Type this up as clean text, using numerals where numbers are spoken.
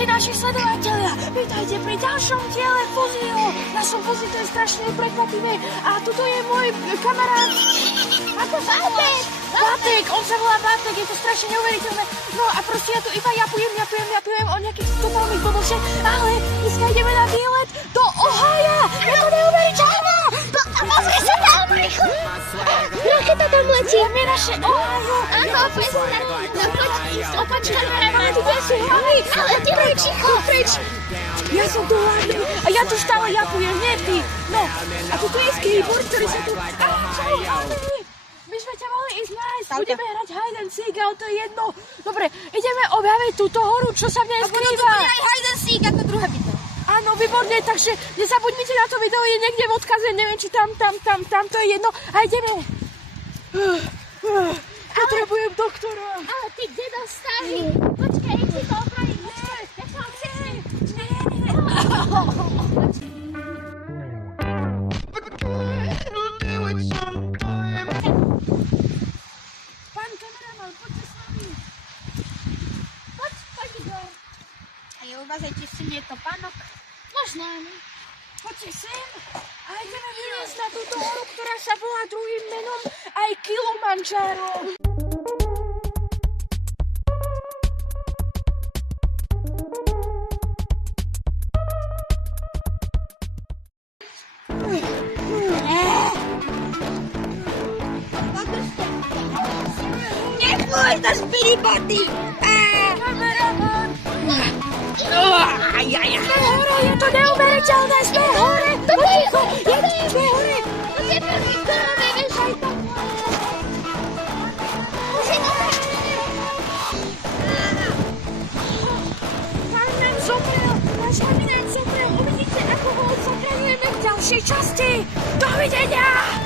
Ahojte naši sledovatelia, vítajte pri ďalšom diele Fuzího. Našom Fuzí to je strašne prekvapivé a tuto je môj kamarát. Ako sa volá? Batek, on sa volá Batek, je to strašne neuveriteľné. No a proste ja tu iba japujem o nejakých totálnych blbostiach, ale dneska ideme na výlet do Ohaja. Je to neuveriteľné. Pozri sa tam rýchlo! Raketa tam letí! Tam je naše Ohajo. Áno, poď ísť opačka na Ale tu nie sú hlavy. Ale ty preč, preč. Ja som tu hlavný a ja tu stále japujem, nie ty. No, a tu je skateboard, ktorý sa tu... Čau, hlavný. My sme ťa mohli ísť nájsť, budeme hrať hide and seek, ale to je jedno. Dobre, ideme objaviť túto horu, čo sa v nej skrýva. A budú tu aj hide and seek ako druhé video. Áno, výborne, takže nezabudnite na to video, je niekde v odkaze, neviem, či tam, to je jedno. A ideme. Potrebujem doktora. Ale ty kde dostali? Počkaj, ti to opravím. Ja som chcem. Pán kameraman, poďte s nami. Poď, Igor. A je uvažajte, či nie je to pánok. Možno. Poďte sem a ideme vyliesť na túto horu, ktorá sa volá druhým menom aj Kilimanjaro. Neboj, to špiriboty! Kameraman! Sme hore, je to neuveriteľné, sme hore! Sme hore! To je prvý korone, vieš, aj tam. Carmen zomrel, náš Carmen zomrel, uvidíte, ako ho zachraňujeme v ďalšej časti. Dovidenia!